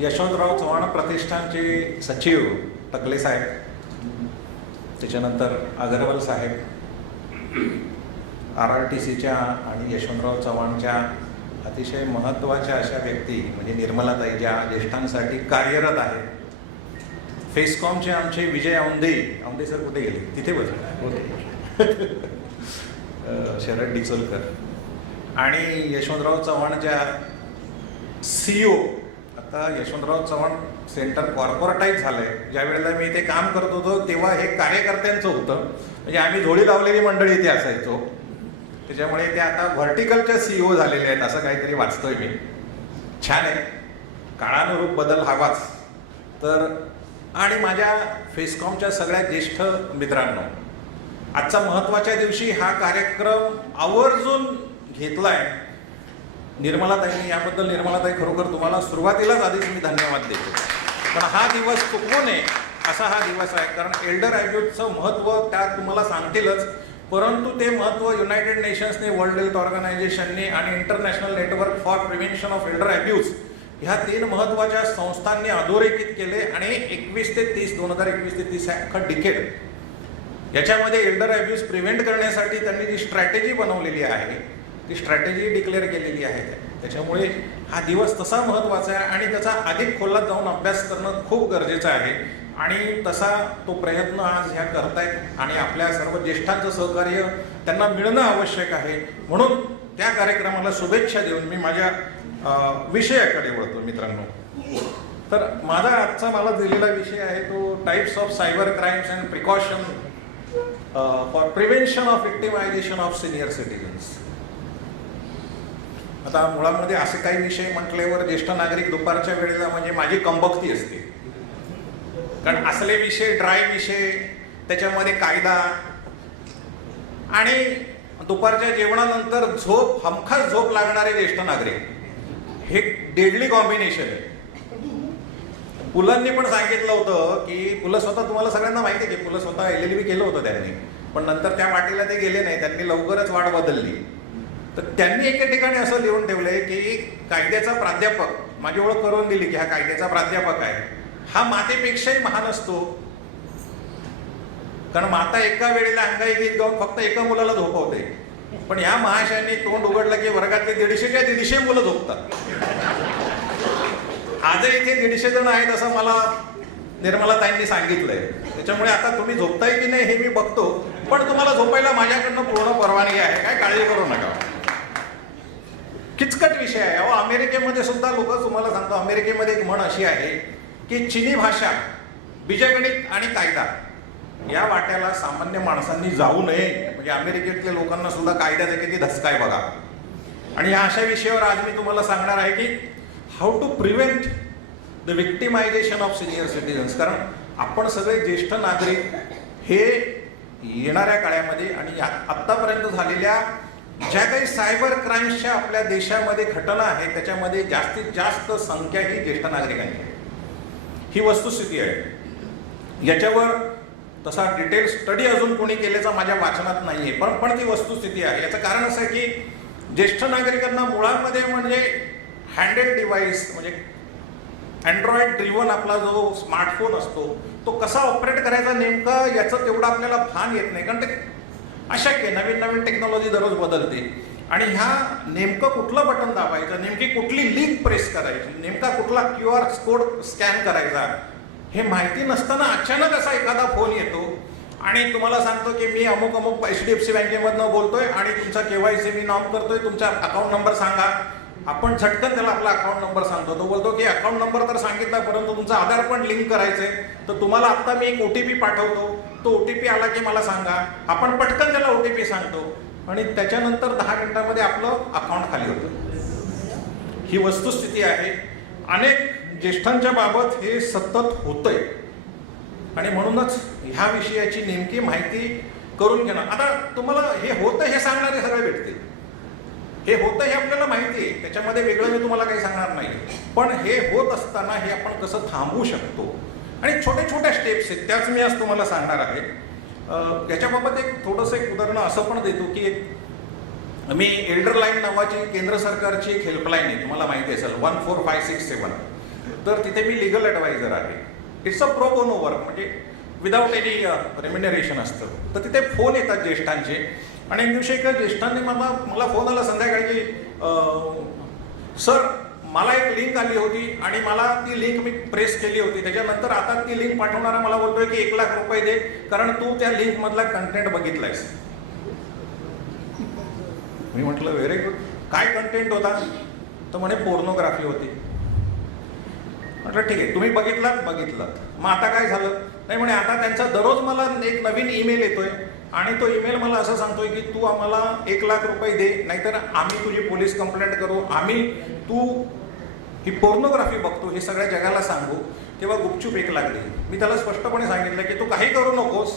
यशवंतराव चव्हाण प्रतिष्ठानचे सचिव टकले साहेब, त्याच्यानंतर अगरवाल साहेब, RRTCच्या आणि यशवंतराव चव्हाणच्या अतिशय महत्त्वाच्या अशा व्यक्ती म्हणजे निर्मलाताई ज्या ज्येष्ठांसाठी कार्यरत आहेत. फेसकॉमचे आमचे विजय औंधे सर कुठे गेले? तिथे बसले. शरद डिचोलकर आणि यशवंतराव चव्हाणच्या CEO. आता यशवंतराव चव्हाण सेंटर कॉर्पोरेटाईज झालंय. ज्या वेळेला मी इथे काम करत होतो तेव्हा हे कार्यकर्त्यांचं होतं, म्हणजे आम्ही जोडी लावलेली मंडळी इथे असायचो. त्याच्यामुळे ते आता व्हर्टिकलच्या CEO झालेले आहेत असं काहीतरी वाचतोय मी. छान आहे, काळानुरूप बदल हवाच. तर आणि माझ्या फेसकॉमच्या सगळ्या ज्येष्ठ मित्रांनो, आजचा महत्त्वाच्या दिवशी हा कार्यक्रम आवर्जून घेतलाय निर्मलाताईंनी. याबद्दल निर्मलाताई खरोखर तुम्हाला सुरुवातीलाच आधीच मी धन्यवाद देतो. पण हा दिवस चुकवू नये असा हा दिवस आहे, कारण एल्डर ॲब्यूजचं महत्त्व त्यात तुम्हाला सांगतीलच, परंतु ते महत्त्व युनायटेड नेशन्सने, वर्ल्ड हेल्थ ऑर्गनायझेशनने आणि international network for prevention of Elder abuse ह्या 3 महत्त्वाच्या संस्थांनी अधोरेखित केले. आणि 2021 ते 30 अख्खा डिकेड याच्यामध्ये एल्डर ॲब्यूज प्रिव्हेंट करण्यासाठी त्यांनी जी स्ट्रॅटेजी बनवलेली आहे ती स्ट्रॅटेजी डिक्लेअर केलेली आहे. त्याच्यामुळे हा दिवस तसा महत्त्वाचा आहे आणि त्याचा अधिक खोलात जाऊन अभ्यास करणं खूप गरजेचं आहे. आणि तसा तो प्रयत्न आज ह्या करतायत आणि आपल्या सर्व ज्येष्ठांचं सहकार्य त्यांना मिळणं आवश्यक आहे. म्हणून त्या कार्यक्रमाला शुभेच्छा देऊन मी माझ्या विषयाकडे वळतो मित्रांनो. तर माझा आजचा मला दिलेला विषय आहे तो types of cyber crimes and precaution for prevention of victimization of senior citizens. आता मुळामध्ये असे काही विषय म्हटल्यावर ज्येष्ठ नागरिक दुपारच्या वेळेला म्हणजे माझी कंबक्ती असते, कारण असले विषय, ड्राय विषय, त्याच्यामध्ये कायदा आणि दुपारच्या जेवणानंतर झोप, हमखास झोप लागणारे ज्येष्ठ नागरिक, हे डेडली कॉम्बिनेशन आहे. पुलंनी पण सांगितलं होतं की पुलं स्वतः, तुम्हाला सगळ्यांना माहिती आहे की पुलं स्वतः LLB केलं होतं त्यांनी, पण नंतर त्या वाटेला ते गेले नाही, त्यांनी लवकरच वाट बदलली. तर त्यांनी एके ठिकाणी असं लिहून ठेवलंय की कायद्याचा प्राध्यापक, माझी ओळख करून दिली की हा कायद्याचा प्राध्यापक आहे, हा मातेपेक्षाही महान असतो. कारण माता एका वेळेला अंगाई गीत गाऊन फक्त एका मुलाला झोपवते, पण ह्या महाशयांनी तोंड उघडलं की वर्गातले 150च्या मुलं झोपतात. आजही इथे 150 जण आहेत असं मला निर्मलाताईंनी सांगितलंय. त्याच्यामुळे आता तुम्ही झोपताय की नाही हे मी बघतो, पण तुम्हाला झोपायला माझ्याकडनं पूर्ण परवानगी आहे, काय काळजी करू नका. किचकट विषय आहे. अहो, अमेरिकेमध्ये सुद्धा लोक, तुम्हाला सांगतो, अमेरिकेमध्ये एक म्हण अशी आहे की चिनी भाषा, बीजगणित आणि कायदा या वाट्याला सामान्य माणसांनी जाऊ नये. म्हणजे अमेरिकेतल्या लोकांना सुद्धा कायद्याचा किती धसका आहे बघा. आणि या अशा विषयावर आज मी तुम्हाला सांगणार आहे की how to prevent the victimization of senior citizens. कारण आपण सगळे ज्येष्ठ नागरिक हे येणाऱ्या काळामध्ये आणि आत्तापर्यंत झालेल्या ज्या काही सायबर क्राईम्सच्या आपल्या देशामध्ये घटना आहेत त्याच्यामध्ये जास्तीत जास्त संख्या ही ज्येष्ठ नागरिकांची. ही वस्तुस्थिती आहे. याच्यावर तसा डिटेल स्टडी अजून कोणी केल्याचा माझ्या वाचनात नाहीये, पण ती वस्तुस्थिती आहे. याचं कारण असं आहे की ज्येष्ठ नागरिकांना मुळामध्ये म्हणजे हँडेल डिव्हाइस, म्हणजे अँड्रॉइड ड्रिव्हन आपला जो स्मार्टफोन असतो तो कसा ऑपरेट करायचा नेमका याचं तेवढं आपल्याला भान येत नाही, कारण ते अशक्य. नवीन टेक्नॉलॉजी दररोज बदलते आणि ह्या नेमकं कुठलं बटन दाबायचं, नेमकी कुठली लिंक प्रेस करायची, नेमका कुठला QR कोड स्कॅन करायचा हे माहिती नसताना अचानक असा एखादा फोन येतो आणि तुम्हाला सांगतो की मी अमुक HDFC बँकेमधनं बोलतोय आणि तुमचा KYC मी नॉन करतोय, तुमचा अकाउंट नंबर सांगा. आपण झटकन त्याला आपला अकाउंट नंबर सांगतो. तो बोलतो की अकाउंट नंबर तर सांगितला, परंतु तुमचं आधार पण लिंक करायचंय, तर तुम्हाला आत्ता मी एक OTP पाठवतो, तो OTP आला की मला सांगा. आपण पटकन त्याला OTP सांगतो आणि त्याच्यानंतर 10 मिनिटांमध्ये आपलं अकाउंट खाली होतं. ही वस्तुस्थिती आहे. अनेक ज्येष्ठांच्या बाबत हे सतत होतंय आणि म्हणूनच ह्या विषयाची नेमकी माहिती करून घेणं. आता तुम्हाला हे होतं हे सांगणारे सगळे भेटतील, हे होतं हे आपल्याला माहिती आहे, त्याच्यामध्ये वेगळं मी तुम्हाला काही सांगणार नाही. पण हे होत असताना हे आपण कसं थांबवू शकतो आणि छोट्या स्टेप्स आहेत त्याच मी आज तुम्हाला सांगणार आहे. याच्याबाबत एक थोडंसं एक उदाहरण असं पण देतो की मी एल्डर लाईन नावाची केंद्र सरकारची एक हेल्पलाईन आहे, तुम्हाला माहिती असेल 14567. तर तिथे मी लिगल ॲडवायझर आहे. It's a pro bono work, म्हणजे विदाऊट एनी रेम्युनरेशन असतं. तर तिथे फोन येतात ज्येष्ठांचे, आणि एक दिवशी एका ज्येष्ठांनी मला फोन आला संध्याकाळी की सर मला एक लिंक आली होती आणि मला ती लिंक मी प्रेस केली होती, त्याच्यानंतर आता ती लिंक पाठवणारा मला बोलतोय की 1 लाख रुपये दे कारण तू त्या लिंक मधला कंटेंट बघितलायस. मी म्हटलं व्हेरी गुड, काय कंटेंट होता? तर म्हणे पोर्नोग्राफी होती. म्हटलं ठीक आहे, तुम्ही बघितलं. मग आता काय झालं? नाही म्हणे आता त्यांचा दररोज मला एक नवीन ईमेल येतोय आणि तो ईमेल मला असं सांगतोय की तू आम्हाला 1 लाख रुपये दे, नाहीतर आम्ही तुझी पोलीस कंप्लेंट करू, तू ही पोर्नोग्राफी बघतो हे सगळ्या जगाला सांगू. तेव्हा गुपचूप 1 लाख दे. मी त्याला स्पष्टपणे सांगितलं की तू काही करू नकोस,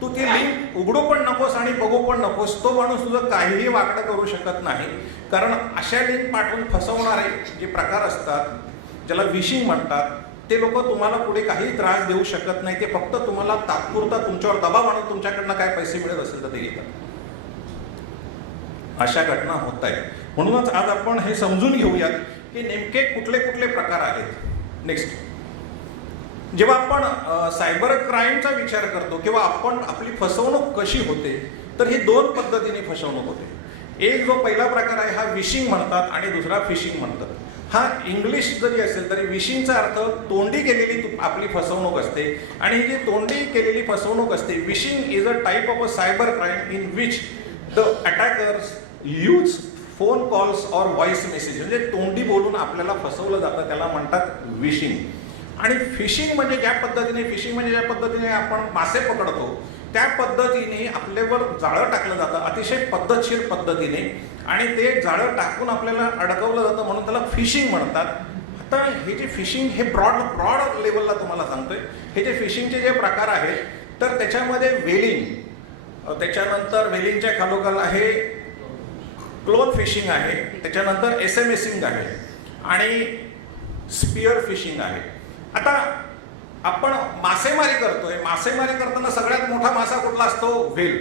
तू ती लिंक उघडू पण नकोस आणि बघू पण नकोस. तो माणूस तुझं काहीही वाकडं करू शकत नाही, कारण अशा लिंक पाठवून फसवणारे जे प्रकार असतात, ज्याला विशिंग म्हणतात, ते लोक तुम्हाला पुढे काही त्रास देऊ शकत नाही. ते फक्त तुम्हाला तात्पुरता तुमच्यावर दबाव आणून तुमच्याकडनं काय पैसे मिळत असेल तर ते घेतात. अशा घटना होत आहेत. म्हणूनच आज आपण हे समजून घेऊयात की नेमके कुठले कुठले प्रकार आहेत. नेक्स्ट, जेव्हा आपण सायबर क्राईमचा विचार करतो किंवा आपण आपली फसवणूक कशी होते, तर ही 2 पद्धतीने फसवणूक होते. एक जो पहिला प्रकार आहे हा विशिंग म्हणतात आणि दुसरा फिशिंग म्हणतात. हा इंग्लिश जरी असेल तरी विशिंगचा अर्थ तोंडी केलेली आपली फसवणूक असते, आणि ही जी तोंडी केलेली फसवणूक असते, vishing is a type of a cyber crime in which the attackers use phone calls or voice message, म्हणजे तोंडी बोलून आपल्याला फसवलं जातं, त्याला म्हणतात विशिंग. आणि फिशिंग म्हणजे ज्या पद्धतीने आपण मासे पकडतो त्या पद्धतीने आपल्यावर जाळं टाकलं जातं, अतिशय पद्धतशीर पद्धतीने, आणि ते जाळं टाकून आपल्याला अडकवलं जातं, म्हणून त्याला फिशिंग म्हणतात. आता हे जे फिशिंग हे ब्रॉड लेवलला तुम्हाला सांगतोय. हे जे फिशिंगचे जे प्रकार आहेत, तर त्याच्यामध्ये वेलिंग, त्याच्यानंतर वेलिंगच्या खालोखाल आहे क्लोन फिशिंग आहे, त्याच्यानंतर SMS आहे आणि स्पियर फिशिंग आहे. आता आपण मासेमारी करतोय, मासेमारी करताना सगळ्यात मोठा मासा कुठला असतो? व्हेल.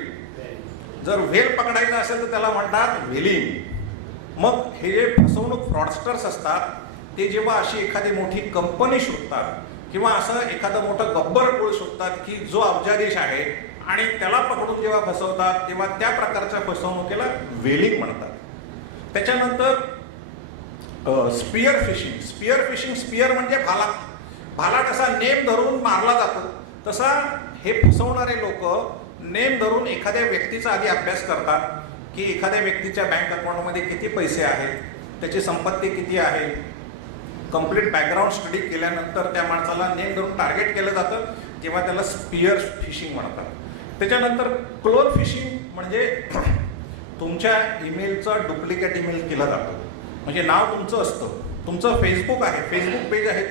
जर व्हेल पकडायचा असेल तर त्याला म्हणतात व्हेलिंग. मग हे जे फसवणूक फ्रॉडस्टर्स असतात, ते जेव्हा अशी एखादी मोठी कंपनी शोधतात किंवा असं एखादं मोठं गब्बर कुळ शोधतात की जो अब्जाधीश आहे, आणि त्याला पकडून जेव्हा फसवतात तेव्हा त्या प्रकारच्या फसवणुकीला व्हेलिंग म्हणतात. त्याच्यानंतर स्पियर फिशिंग. स्पियर म्हणजे भाला कसा नेम धरून मारला जातो, तसा हे फसवणारे लोक नेम धरून एखाद्या व्यक्तीचा आधी अभ्यास करतात की एखाद्या व्यक्तीच्या बँक अकाउंटमध्ये किती पैसे आहेत, त्याची संपत्ती किती आहे. कंप्लीट बॅकग्राऊंड स्टडी केल्यानंतर त्या माणसाला नेम धरून टार्गेट केलं जातं, तेव्हा त्याला स्पियर फिशिंग म्हणतात. त्याच्यानंतर क्लोन फिशिंग म्हणजे तुमच्या ईमेलचा डुप्लिकेट ईमेल केला जातो. म्हणजे नाव तुमचं असतं, तुमचं फेसबुक पेज आहे,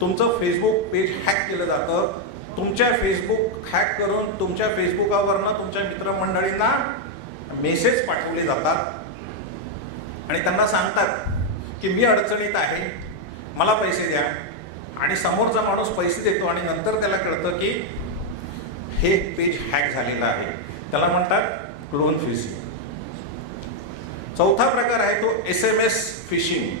तुमचं फेसबुक पेज हॅक केलं जातं. तुमच्या फेसबुक हॅक करून तुमच्या फेसबुकावरनं तुमच्या मित्रमंडळींना मेसेज पाठवले जातात आणि त्यांना सांगतात की मी अडचणीत आहे, मला पैसे द्या, आणि समोरचा माणूस पैसे देतो आणि नंतर त्याला कळतं की हे पेज हॅक झालेलं आहे. त्याला म्हणतात क्लोन फिशिंग. चौथा प्रकार आहे तो SMS फिशिंग.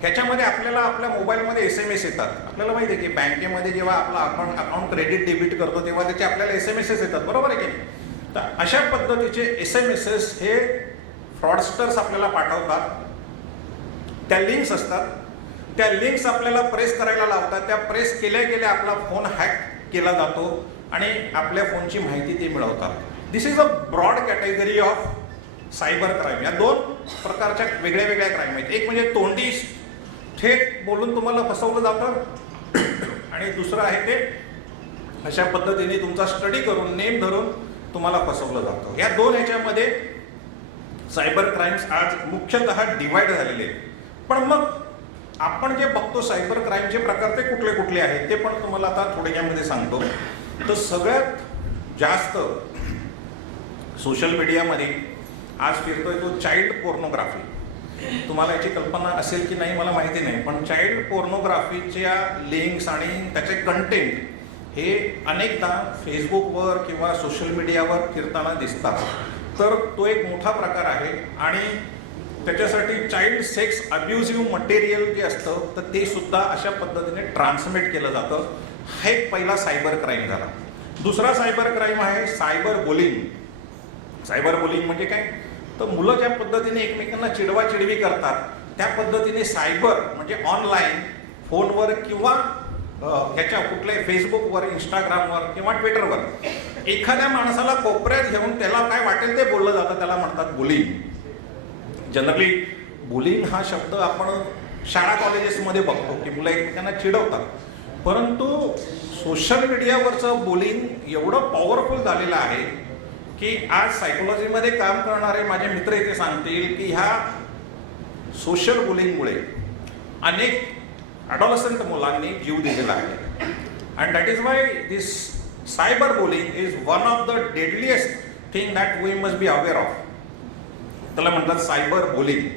ह्याच्यामध्ये आपल्याला आपल्या मोबाईलमध्ये SMS येतात. आपल्याला माहिती आहे की बँकेमध्ये जेव्हा आपला अकाउंट क्रेडिट डेबिट करतो तेव्हा त्याचे आपल्याला SMS येतात, बरोबर आहे की नाही? तर अशा पद्धतीचे SMS हे फ्रॉडस्टर्स आपल्याला पाठवतात. त्या लिंक्स असतात, त्या लिंक्स आपल्याला प्रेस करायला लावतात. त्या प्रेस केल्या आपला फोन हॅक केला जातो आणि आपल्या फोनची माहिती ते मिळवतात. This is a broad category of cyber crime. या 2 प्रकारच्या वेगळ्या क्राईम आहेत. एक म्हणजे तोंडी थेट बोलून तुम्हाला फसवलं जातं, आणि दुसरं आहे ते अशा पद्धतीने तुमचा स्टडी करून नेम धरून तुम्हाला फसवलं जातं. या 2 ह्याच्यामध्ये सायबर क्राईम्स आज मुख्यतः डिवाइड झालेले आहेत. पण मग आपण जे बघतो सायबर क्राईमचे प्रकार ते कुठले कुठले आहेत ते पण तुम्हाला आता थोडक्यामध्ये सांगतो. तर सगळ्यात जास्त सोशल मीडियामध्ये आज फिरतोय तो चाइल्ड पोर्नोग्राफी. तुम्हाला याची कल्पना असेल की नाही मला माहिती नाही, पण चाइल्ड पोर्नोग्राफीच्या लिंक्स आणि त्याचे कंटेंट हे अनेकदा फेसबुकवर किंवा सोशल मीडियावर फिरताना दिसतात. तर तो एक मोठा प्रकार आहे आणि त्याच्यासाठी चाइल्ड सेक्स अब्युझिव्ह मटेरियल जे असतं तर ते सुद्धा अशा पद्धतीने ट्रान्समिट केलं जातं. हा एक पहिला सायबर क्राईम झाला. दुसरा सायबर क्राईम आहे सायबर बुलिंग. सायबर बुलिंग म्हणजे काय, तर मुलं ज्या पद्धतीने एकमेकांना चिडवाचिडवी करतात त्या पद्धतीने सायबर म्हणजे ऑनलाईन फोनवर किंवा ह्याच्या कुठल्याही फेसबुकवर, इंस्टाग्रामवर किंवा ट्विटरवर एखाद्या माणसाला कोपऱ्यात घेऊन त्याला काय वाटेल ते बोललं जातं, त्याला म्हणतात बुलिंग. जनरली बुलिंग हा शब्द आपण शाळा कॉलेजेसमध्ये बघतो की मुलं एकमेकांना चिडवतात, परंतु सोशल मीडियावरचं बुलिंग एवढं पॉवरफुल झालेलं आहे की आज सायकोलॉजीमध्ये काम करणारे माझे मित्र इथे सांगतील की ह्या सोशल बुलिंगमुळे अनेक ॲडॉलसंट मुलांनी जीव दिलेला आहे. And that is why this cyber bullying is one of the deadliest thing that we must be aware of. त्याला म्हणतात सायबर बुलिंग.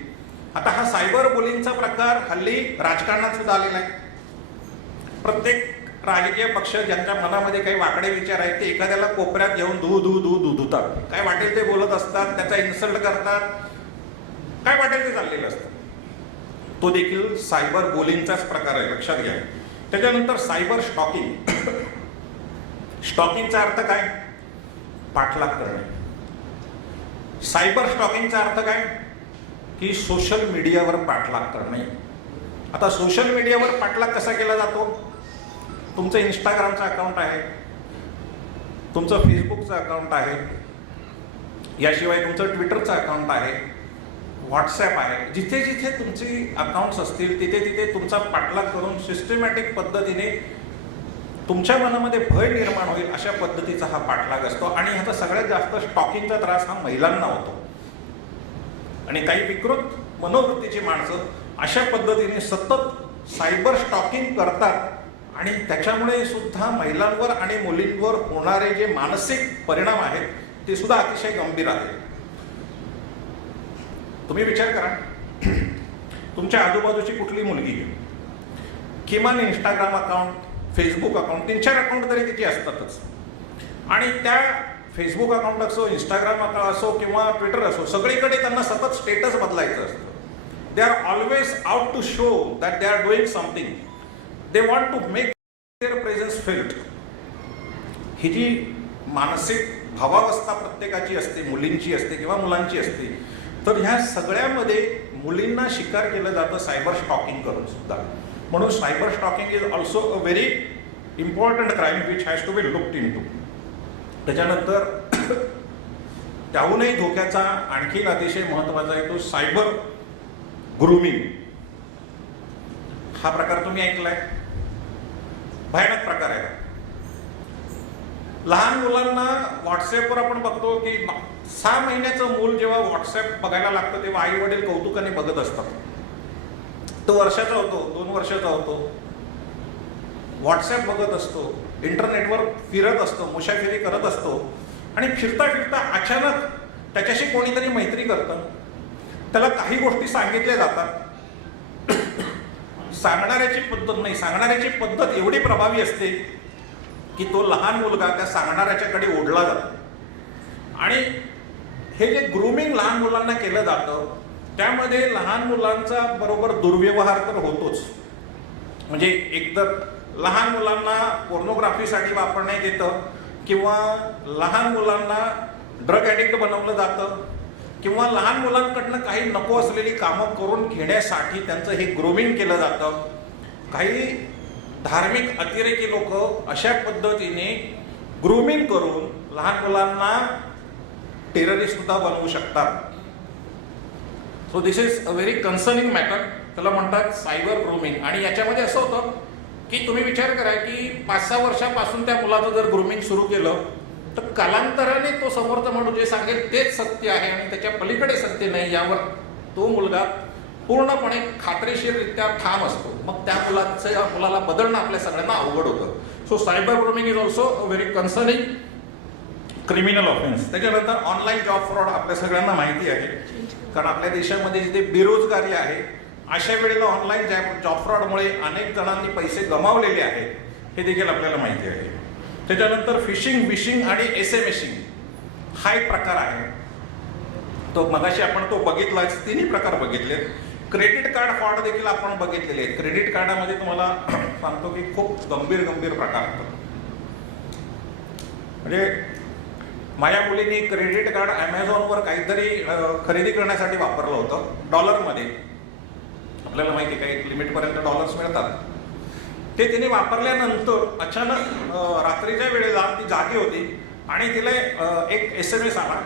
आता हा सायबर बुलिंगचा प्रकार हल्ली राजकारणात सुद्धा आलेला आहे. प्रत्येक राजकीय पक्ष ज्यांच्या मनामध्ये काही वाकडे विचार आहेत ते एखाद्याला कोपऱ्यात घेऊन धुतात, काय वाटेल ते बोलत असतात, त्याचा इन्सल्ट करतात, काय वाटेल ते चाललेलं असतं. तो देखील सायबर बुलिंगचाच प्रकार आहे, लक्षात घ्या. त्याच्यानंतर सायबर स्टॉकिंग. स्टॉकिंगचा अर्थ काय, पाठलाग करणे. सायबर स्टॉकिंगचा अर्थ काय की सोशल मीडियावर पाठलाग करणे. आता सोशल मीडियावर पाठलाग कसा केला जातो, तुमचं इंस्टाग्रामचं अकाउंट आहे, तुमचं फेसबुकचं अकाउंट आहे, याशिवाय तुमचं ट्विटरचं अकाउंट आहे, व्हॉट्सॲप आहे. जिथे जिथे तुमची अकाउंट्स असतील तिथे तिथे तुमचा पाठलाग करून सिस्टमॅटिक पद्धतीने तुमच्या मनामध्ये भय निर्माण होईल अशा पद्धतीचा हा पाठलाग असतो. आणि ह्याचा सगळ्यात जास्त स्टॉकिंगचा त्रास हा महिलांना होतो. आणि काही विकृत मनोवृत्तीची माणसं अशा पद्धतीने सतत सायबर स्टॉकिंग करतात आणि त्याच्यामुळे सुद्धा महिलांवर आणि मुलींवर होणारे जे मानसिक परिणाम आहेत ते सुद्धा अतिशय गंभीर आहेत. तुम्ही विचार करा, तुमच्या आजूबाजूची कुठली मुलगी किमान Instagram account, Facebook account, 3-4 account तरी तिची असतातच. आणि त्या फेसबुक अकाउंट असो, इंस्टाग्राम अकाउंट असो किंवा ट्विटर असो, सगळीकडे त्यांना सतत स्टेटस बदलायचं असतं. They are always out to show that they are doing something. They want to make their presence felt. ही जी मानसिक भावावस्था प्रत्येकाची असते, मुलींची असते किंवा मुलांची असते, तर ह्या सगळ्यामध्ये मुलींना शिकार केलं जातं सायबर स्टॉकिंग करून सुद्धा. म्हणून cyber stalking is also a very important crime which has to be looked into. त्याच्यानंतर त्याहूनही धोक्याचा आणखीन अतिशय महत्त्वाचा आहे तो सायबर ग्रूमिंग. हा प्रकार तुम्ही ऐकलाय, भयानक प्रकार आहे. लहान मुलांना व्हॉट्सॲपवर आपण बघतो की 6 महिन्याचं मूल जेव्हा व्हॉट्सॲप बघायला लागतं तेव्हा आई वडील कौतुकाने बघत असतात. तो वर्षाचा होतो, 2 वर्षाचा होतो, व्हॉट्सॲप बघत असतो, इंटरनेटवर फिरत असतो, मुसाफिरी करत असतो आणि फिरता फिरता अचानक त्याच्याशी कोणीतरी मैत्री करतं. त्याला काही गोष्टी सांगितल्या जातात. सांगणाऱ्याची पद्धत नाही, सांगणाऱ्याची पद्धत एवढी प्रभावी असते की तो लहान मुलगा त्या सांगणाऱ्याच्याकडे ओढला जातो. आणि हे जे ग्रूमिंग लहान मुलांना केलं जातं त्यामध्ये लहान मुलांचा बरोबर दुर्व्यवहार तर होतोच. म्हणजे एकतर लहान मुलांना पोर्नोग्राफीसाठी वापरण्यात येतं किंवा लहान मुलांना ड्रग ॲडिक्ट बनवलं जातं किंवा लहान मुलांकडनं काही नको असलेली कामं करून घेण्यासाठी त्यांचं हे ग्रूमिंग केलं जातं. काही धार्मिक अतिरेकी लोक अशा पद्धतीने ग्रूमिंग करून लहान मुलांना टेररिस्ट सुद्धा बनवू शकतात. So this is a very concerning matter. त्याला म्हणतात सायबर ग्रूमिंग. आणि याच्यामध्ये असं होतं की तुम्ही विचार करा की 5-6 वर्षापासून त्या मुलाचं जर ग्रूमिंग सुरू केलं तर कालांतराने तो समोरचा म्हणून जे सांगेल तेच सत्य आहे आणि त्याच्या पलीकडे सत्य नाही यावर तो मुलगा पूर्णपणे खात्रीशीररित्या ठाम असतो. मग त्या मुलाला बदलणं आपल्या सगळ्यांना अवघड होतं. So cyber grooming is also a very concerning criminal offence. त्याच्यानंतर ऑनलाईन जॉब फ्रॉड आपल्या सगळ्यांना माहिती आहे, कारण आपल्या देशामध्ये जिथे बेरोजगारी आहे अशा वेळेला ऑनलाईन जॉब फ्रॉडमुळे अनेक जणांनी पैसे गमावलेले आहेत हे देखील आपल्याला माहिती आहे. त्याच्यानंतर फिशिंग, विशिंग आणि SMS हा एक प्रकार आहे. तो मगाशी आपण तो बघितलाच, तिन्ही प्रकार बघितले. क्रेडिट कार्ड फ्रॉड देखील आपण बघितलेले आहेत. क्रेडिट कार्डामध्ये तुम्हाला सांगतो की खूप गंभीर गंभीर प्रकार होतात. म्हणजे माझ्या मुलीने क्रेडिट कार्ड ॲमेझॉनवर काहीतरी खरेदी करण्यासाठी वापरलं होतं डॉलरमध्ये. आपल्याला माहिती आहे काही लिमिटपर्यंत डॉलर्स मिळतात. ते तिने वापरल्यानंतर अचानक रात्रीच्या वेळेला ती जागी होती आणि तिला एक SMS आला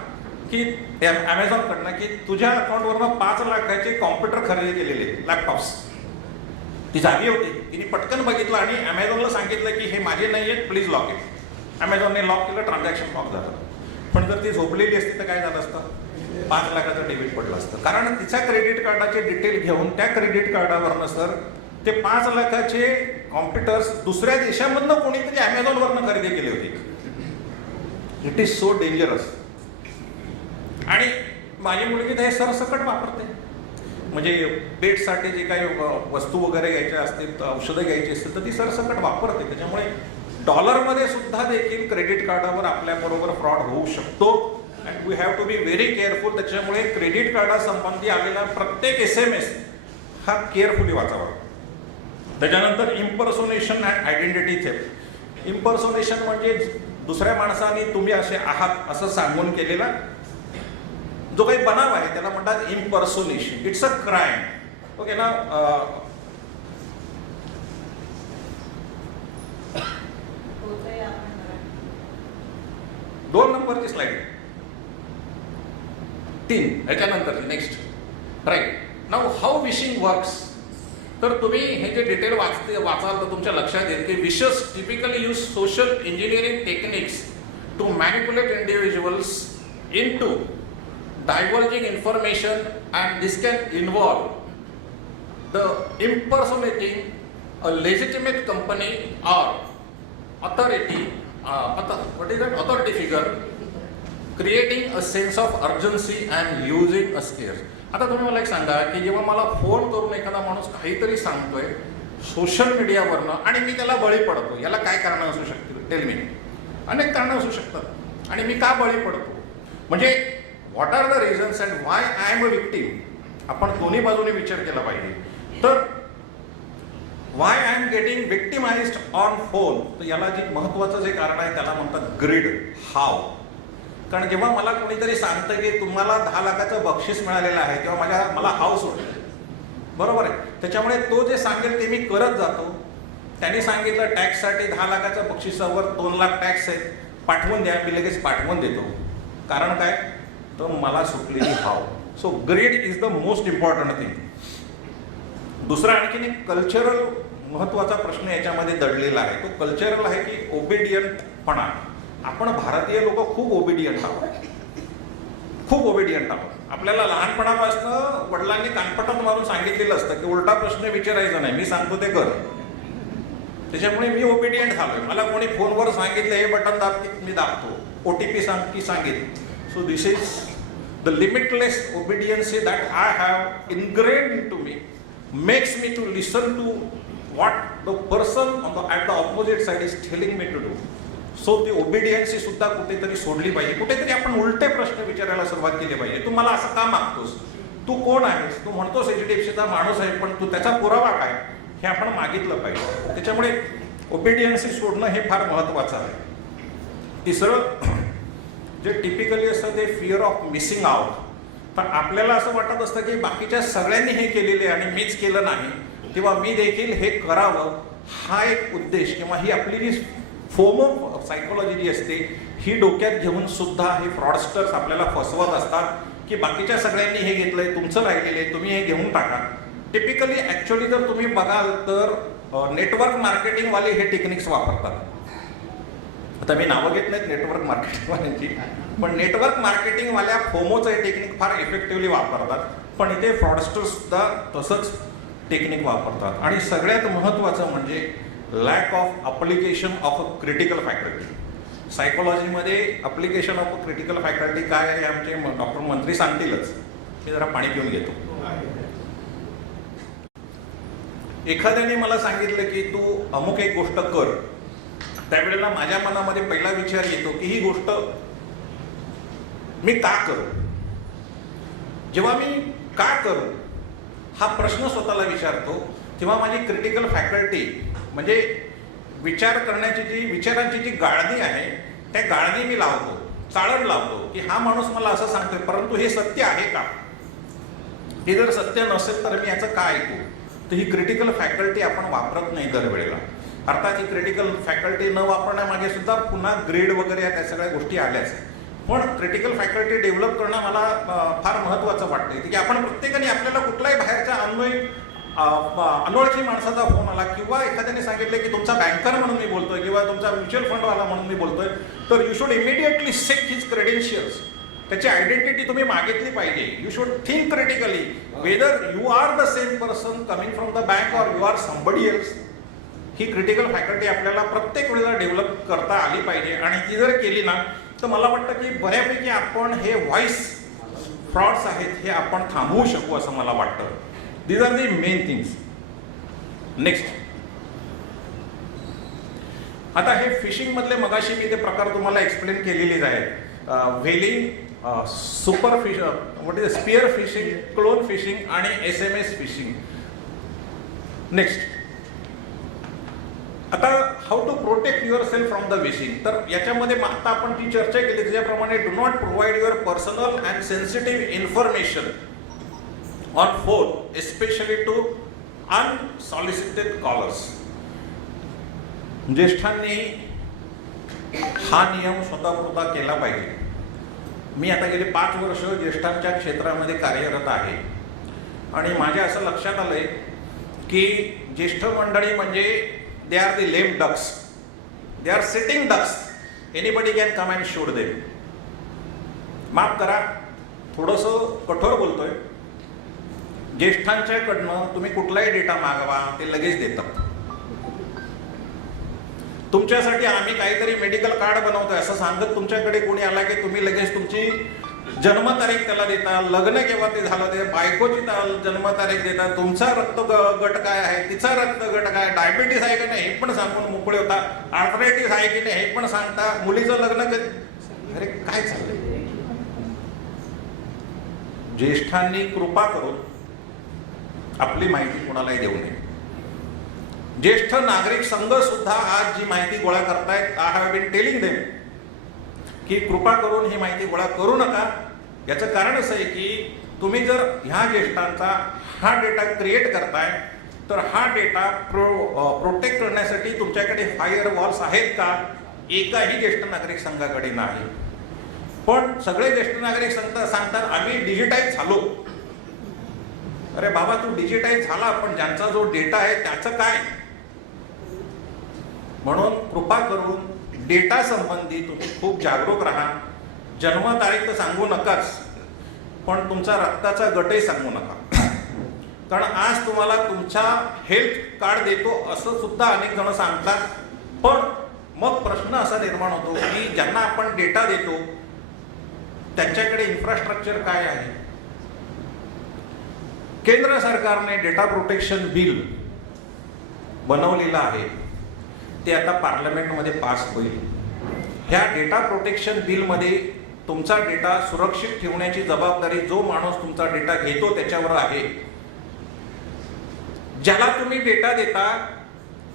की ॲमेझॉनकडनं की तुझ्या अकाउंटवरनं 5 लाखाचे कॉम्प्युटर खरेदी केलेले लॅपटॉप्स. ती जागी होती, तिने पटकन बघितलं आणि ॲमेझॉनला सांगितलं की हे माझे नाही आहेत, प्लीज लॉक इट. ॲमेझॉनने लॉक केलं, ट्रान्झॅक्शन लॉक झालं. पण जर ती झोपलेली असती तर काय झालं असतं? 5 लाखाचं डेबिट पडलं असतं. कारण तिच्या क्रेडिट कार्डाचे डिटेल घेऊन त्या क्रेडिट कार्डावरनं सर ते 5 लाखाचे कॉम्प्युटर्स दुसऱ्या देशामधनं कोणीतरी ॲमेझॉनवरनं खरेदी केले होते. It is so dangerous. आणि माझी मुलगी ते सरसकट वापरते. म्हणजे पेटसाठी जे काही वस्तू वगैरे घ्यायच्या असतील, औषधं घ्यायची असतील तर ती सरसकट वापरते. त्याच्यामुळे डॉलरमध्ये सुद्धा देखील क्रेडिट कार्डावर आपल्याबरोबर फ्रॉड होऊ शकतो. And we have to be very careful. त्याच्यामुळे क्रेडिट कार्डासंबंधी आलेला प्रत्येक SMS हा केअरफुली वाचावा. त्याच्यानंतर impersonation and identity theft. Impersonation म्हणजे दुसऱ्या माणसाने तुम्ही असे आहात असं सांगून केलेला जो काही बनाव आहे त्याला म्हणतात impersonation. It's a crime. Okay ना. 2 नंबरची स्लाइड 3 ह्याच्यानंतर next. Right. Now how vishing works. तर तुम्ही हे जे डिटेल वाचाल तर तुमच्या लक्षात येईल की vishers typically use social engineering techniques to manipulate individuals into divulging information, and this can involve the impersonating a legitimate company or authority, what is that? Authority figure, creating a sense of urgency and using a scare. आता तुम्ही मला एक सांगा की जेव्हा मला phone करून एखादा माणूस काहीतरी सांगतोय सोशल मीडियावरनं आणि मी त्याला बळी पडतो, याला काय कारण असू शकतील? Tell me. अनेक कारणं असू शकतात. आणि मी का बळी पडतो? म्हणजे what are the reasons and why I am a victim. आपण दोन्ही बाजूने विचार केला पाहिजे. तर why I am getting victimised on phone, तर याला जे महत्त्वाचं जे कारण आहे त्याला म्हणतात ग्रीड. हाव. कारण जेव्हा मला कोणीतरी सांगतं की तुम्हाला 10 लाखाचं बक्षीस मिळालेलं आहे तेव्हा मला हाव सोडलं. बरोबर आहे. त्याच्यामुळे तो जे सांगेल ते मी करत जातो. त्यांनी सांगितलं टॅक्ससाठी 10 लाखाच्या बक्षिसावर 2 लाख टॅक्स आहेत, पाठवून द्या, मी लगेच पाठवून देतो. कारण काय? तर मला सुटलेली हाव. So greed is the most important thing. दुसरा आणखीन एक कल्चरल महत्त्वाचा प्रश्न याच्यामध्ये दडलेला आहे. तो कल्चरल आहे की ओबिडियंटपणा. आपण भारतीय लोक खूप ओबिडियंट आहोत. खूप ओबिडियंट आहोत. आपल्याला लहानपणापासून वडिलांनी कानपटात मारून सांगितलेलं असतं की उलटा प्रश्न विचारायचा नाही, मी सांगतो ते कर. त्याच्यामुळे मी ओबिडियंट झालोय. मला कोणी फोनवर सांगितलं हे बटन दाब की मी दाबतो, OTP सांग की सांगेल. So this is the limitless obedience that I have ingrained into me, makes me to listen to what the person at the opposite side is telling me to do. So ती obedience सुद्धा कुठेतरी सोडली पाहिजे. कुठेतरी आपण उलटे प्रश्न विचारायला सुरुवात केली पाहिजे. तू मला असं का मागतोस? तू कोण आहेस? तू म्हणतोस HDFCचा माणूस आहे, पण तू त्याचा पुरावा काय हे आपण मागितलं पाहिजे. त्याच्यामुळे ओबिडियन्स सोडणं हे फार महत्त्वाचं आहे. तिसरं जे टिपिकली असतं ते फिअर ऑफ मिसिंग आउट. पण आपल्याला असं वाटत असतं की बाकीच्या सगळ्यांनी हे केलेले आणि मीच केलं नाही, तेव्हा मी देखील हे करावं, हा एक उद्देश किंवा ही आपली जी फोमो सायकोलॉजी जी असते ही डोक्यात घेऊन सुद्धा हे फ्रॉडस्टर्स आपल्याला फसवत असतात की बाकीच्या सगळ्यांनी हे घेतलंय, तुमचं राहिलेलं आहे, तुम्ही हे घेऊन टाका. टिपिकली ॲक्च्युअली जर तुम्ही बघाल तर नेटवर्क मार्केटिंगवाले हे टेक्निक्स वापरतात. आता मी नावं घेत नाहीत नेटवर्क मार्केटिंगवाल्यांची, पण नेटवर्क मार्केटिंगवाल्या फोमोचं हे टेक्निक फार इफेक्टिव्हली वापरतात. पण इथे फ्रॉडस्टर्स सुद्धा तसंच टेक्निक वापरतात. आणि सगळ्यात महत्त्वाचं म्हणजे lack of application of a critical faculty. सायकोलॉजीमध्ये application of a critical faculty काय आहे आमचे डॉक्टर मंत्री सांगतीलच. मी जरा पाणी पिऊन घेतो. एखाद्याने मला सांगितलं की तू अमुक एक गोष्ट कर, त्यावेळेला माझ्या मनामध्ये पहिला विचार येतो की ही गोष्ट मी का करू. जेव्हा मी का करू हा प्रश्न स्वतःला विचारतो, तेव्हा माझी क्रिटिकल फॅकल्टी म्हणजे विचार करण्याची विचारांची जी गाळणी आहे त्या गाळणी मी लावतो, चाळण लावतो की हा माणूस मला असं सांगतोय, परंतु हे सत्य आहे का? हे जर सत्य नसेल तर मी याचं काय ऐकू? तर ही क्रिटिकल फॅकल्टी आपण वापरत नाही दरवेळेला. अर्थात ही क्रिटिकल फॅकल्टी न वापरण्यामागे सुद्धा पुन्हा ग्रेड वगैरे त्या सगळ्या गोष्टी आल्याच. पण क्रिटिकल फॅकल्टी डेव्हलप करणं मला फार महत्त्वाचं वाटतं की आपण प्रत्येकाने आपल्याला कुठलाही बाहेरच्या अनोळखी माणसाचा फोन आला किंवा एखाद्याने सांगितलं की तुमचा बँकर म्हणून मी बोलतोय किंवा तुमचा म्युच्युअल फंडवाला म्हणून मी बोलतोय, तर you should immediately check his credentials. त्याची आयडेंटिटी तुम्ही मागितली पाहिजे. You should think critically whether you are the same person coming from the bank or you are somebody else. ही क्रिटिकल फॅकल्टी आपल्याला प्रत्येक वेळेला डेव्हलप करता आली पाहिजे आणि ती जर केली ना तर मला वाटतं की बऱ्यापैकी आपण हे व्हॉइस फ्रॉड्स आहेत हे आपण थांबवू शकू असं मला वाटतं. These are the main things. Next, आता हे फिशिंग मधले मगाशी मी ते प्रकार तुम्हाला एक्सप्लेन केलेलेच आहेत. Whaling, super fish, what is spear phishing, clone phishing आणि SMS फिशिंग. नेक्स्ट, आता how to protect yourself from the phishing. तर याच्यामध्ये आता आपण जी चर्चा केली त्याच्याप्रमाणे do not provide your personal and sensitive information on phone especially to unsolicited callers. ज्येष्ठांनी हा नियम स्वतःपुरता केला पाहिजे. मी आता गेले 5 वर्ष ज्येष्ठांच्या क्षेत्रामध्ये कार्यरत आहे आणि माझ्या असं लक्षात आलंय की ज्येष्ठ मंडळी म्हणजे they are the lame ducks, they are sitting ducks. Anybody can come and shoot them. माफ करा, थोडंसं कठोर बोलतोय. ज्येष्ठांच्याकडनं तुम्ही कुठलाही डेटा मागवा ते लगेच देतात. तुमच्यासाठी आम्ही काहीतरी मेडिकल कार्ड बनवतोय असं सांगत तुमच्याकडे कोणी आला की तुम्ही लगेच तुमची जन्मतारीख त्याला देता, लग्न केव्हा ते झालं ते, बायकोची जन्मतारीख देता, तुमचा रक्त गट काय आहे, तिचा रक्त गट काय, डायबिटीस आहे की नाही हे पण सांगून मोकळे होता, आर्थरायटिस आहे की नाही हे पण सांगता, मुलीचं लग्न कधी. अरे काय चाललंय? ज्येष्ठांनी कृपा करून आपली माहिती कोणालाही देऊ नये. ज्येष्ठ नागरिक संघ सुद्धा आज जी माहिती गोळा करतायत, I have been telling them की कृपा करून ही माहिती गोळा करू नका. याचं कारण असं आहे की तुम्ही जर ह्या ज्येष्ठांचा हा डेटा क्रिएट करताय तर हा डेटा प्रोटेक्ट करण्यासाठी तुमच्याकडे फायर वॉल्स आहेत का? एकाही ज्येष्ठ नागरिक संघाकडे नाही. पण सगळे ज्येष्ठ नागरिक सांगतात आम्ही डिजिटाईज झालो. अरे बाबा, तू डिजिटाईज झाला पण ज्यांचा जो डेटा आहे त्याचं काय? म्हणून कृपा करून डेटा संबंधी तुम्ही खूप जागरूक राहा. जन्मतारीख तर सांगू नकाच, पण तुमचा रक्ताचा गटही सांगू नका. कारण आज तुम्हाला तुमचा हेल्थ कार्ड देतो असं सुद्धा अनेक जण सांगतात. पण मग प्रश्न असा निर्माण होतो की ज्यांना आपण डेटा देतो त्यांच्याकडे इन्फ्रास्ट्रक्चर काय आहे? केंद्र सरकारने डेटा प्रोटेक्शन बिल बनवलेलं आहे, ते आता पार्लमेंटमध्ये पास होईल. ह्या डेटा प्रोटेक्शन बिलमध्ये तुमचा डेटा सुरक्षित ठेवण्याची जबाबदारी जो माणूस तुमचा डेटा घेतो त्याच्यावर आहे. ज्याला तुम्ही डेटा देता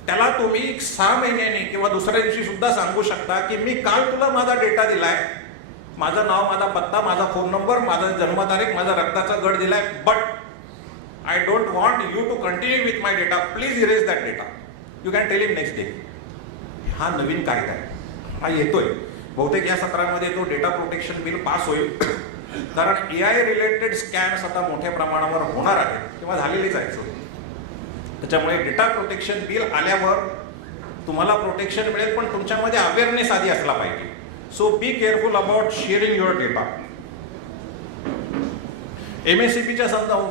त्याला तुम्ही 6 महिन्यांनी किंवा दुसऱ्या दिवशी सुद्धा सांगू शकता की मी काल तुला माझा डेटा दिलाय, माझं नाव, माझा पत्ता, माझा फोन नंबर, माझा जन्मतारीख, माझा रक्ताचा गट दिलाय, but I don't want you to continue with my data. Please erase that data. You can tell him next day. हा नवीन कायदा आहे, हा येतोय. बहुतेक या सत्रामध्ये तो डेटा प्रोटेक्शन बिल पास होईल. कारण AI रिलेटेड स्कॅम्स आता मोठ्या प्रमाणावर होणार आहेत किंवा झालेलीच आहेत. त्याच्यामुळे डेटा प्रोटेक्शन बिल आल्यावर तुम्हाला प्रोटेक्शन मिळेल, पण तुमच्यामध्ये अवेअरनेस आधी असला पाहिजे. So be careful about sharing your data. MSCPच्या